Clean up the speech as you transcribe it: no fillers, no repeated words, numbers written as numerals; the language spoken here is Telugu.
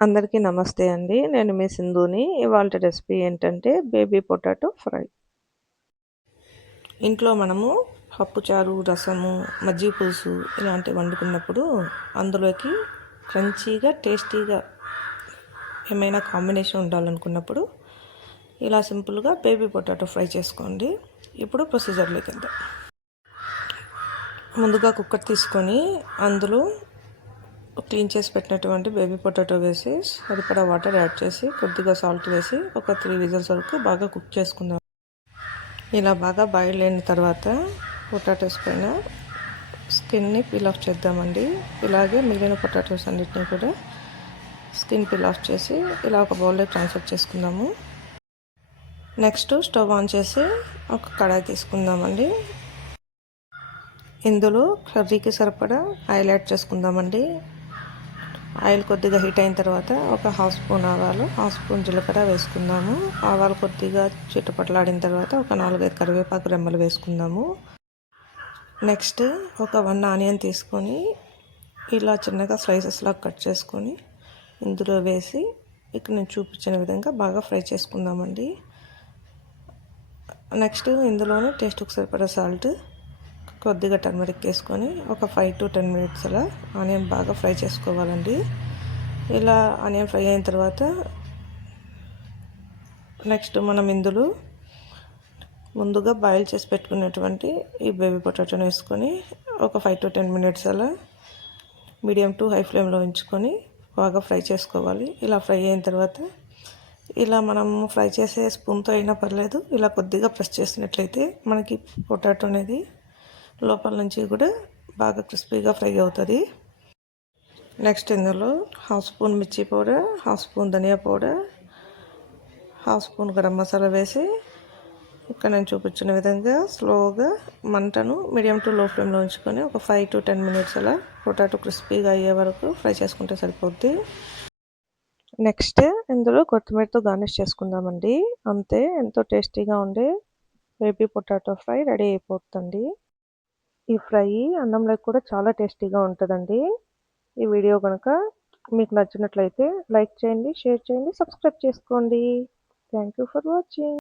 అందరికీ నమస్తే అండి. నేను మీ సింధుని. ఇవాల్టి రెసిపీ ఏంటంటే బేబీ పొటాటో ఫ్రై. ఇంట్లో మనము పప్పుచారు, రసము, మజ్జిగ పులుసు ఇలాంటివి వండుకున్నప్పుడు అందులోకి క్రంచీగా, టేస్టీగా ఏమైనా కాంబినేషన్ ఉండాలనుకున్నప్పుడు ఇలా సింపుల్గా బేబీ పొటాటో ఫ్రై చేసుకోండి. ఇప్పుడు ప్రొసీజర్లోకి వెళ్దాం. ముందుగా కుక్కర్ తీసుకొని అందులో క్లీన్ చేసి పెట్టినటువంటి బేబీ పొటాటో వేసి సరిపడా వాటర్ యాడ్ చేసి కొద్దిగా సాల్ట్ వేసి ఒక 3 విజిల్స్ వరకు బాగా కుక్ చేసుకుందాం. ఇలా బాగా బాయిల్ అయిన తర్వాత పొటాటోస్ పైన స్కిన్ని పీల్ ఆఫ్ చేద్దామండి. ఇలాగే మిగిలిన పొటాటోస్ అన్నిటిని కూడా స్కిన్ పీల్ ఆఫ్ చేసి ఇలా ఒక బౌల్లో ట్రాన్స్ఫర్ చేసుకుందాము. నెక్స్ట్ స్టవ్ ఆన్ చేసి ఒక కడాయి తీసుకుందామండి. ఇందులో కర్రీకి సరిపడా ఆయిల్ యాడ్ చేసుకుందామండి. ఆయిల్ కొద్దిగా హీట్ అయిన తర్వాత ఒక 1/2 స్పూన్ ఆవాలు, 1/2 స్పూన్ జీలకర్ర వేసుకుందాము. ఆవాలు కొద్దిగా చిటపటలాడిన తర్వాత ఒక 4-5 కరివేపాకు రెమ్మలు వేసుకుందాము. నెక్స్ట్ ఒక 1 ఆనియన్ తీసుకొని ఇలా చిన్నగా స్లైసెస్లా కట్ చేసుకొని ఇందులో వేసి ఇక్కడ నేను చూపించిన విధంగా బాగా ఫ్రై చేసుకుందామండి. నెక్స్ట్ ఇందులోనే టేస్ట్కి సరిపడా సాల్ట్, కొద్దిగా టర్మరిక్ వేసుకొని ఒక 5 to 10 మినిట్స్ అలా ఆనియన్ బాగా ఫ్రై చేసుకోవాలండి. ఇలా ఆనియన్ ఫ్రై అయిన తర్వాత నెక్స్ట్ మనం ఇందులో ముందుగా బాయిల్ చేసి పెట్టుకున్నటువంటి ఈ బేబీ పొటాటోని వేసుకొని ఒక 5 to 10 మినిట్స్ అలా మీడియం టు హై ఫ్లేమ్లో ఉంచుకొని బాగా ఫ్రై చేసుకోవాలి. ఇలా ఫ్రై అయిన తర్వాత ఇలా మనం ఫ్రై చేసే స్పూన్తో అయినా పర్లేదు, ఇలా కొద్దిగా ప్రెస్ చేసినట్లయితే మనకి పొటాటో అనేది లోపల నుంచి కూడా బాగా క్రిస్పీగా ఫ్రై అవుతుంది. నెక్స్ట్ ఇందులో 1/2 స్పూన్ మిర్చి పౌడర్, 1/2 స్పూన్ ధనియా పౌడర్, 1/2 స్పూన్ గరం మసాలా వేసి ఇక్కడ నేను చూపించిన విధంగా స్లోగా మంటను మీడియం టు లో ఫ్లేమ్లో ఉంచుకొని ఒక 5 to 10 మినిట్స్ అలా పొటాటో క్రిస్పీగా అయ్యే వరకు ఫ్రై చేసుకుంటే సరిపోద్ది. నెక్స్ట్ ఇందులో కొత్తిమీరతో గార్నిష్ చేసుకుందామండి. అంతే, ఎంతో టేస్టీగా ఉండే బేబీ పొటాటో ఫ్రై రెడీ అయిపోతుంది. ఈ ఫ్రై అన్నంలోకి కూడా చాలా టేస్టీగా ఉంటుందండి. ఈ వీడియో కనుక మీకు నచ్చినట్లయితే లైక్ చేయండి, షేర్ చేయండి, సబ్స్క్రైబ్ చేసుకోండి. Thank you for watching.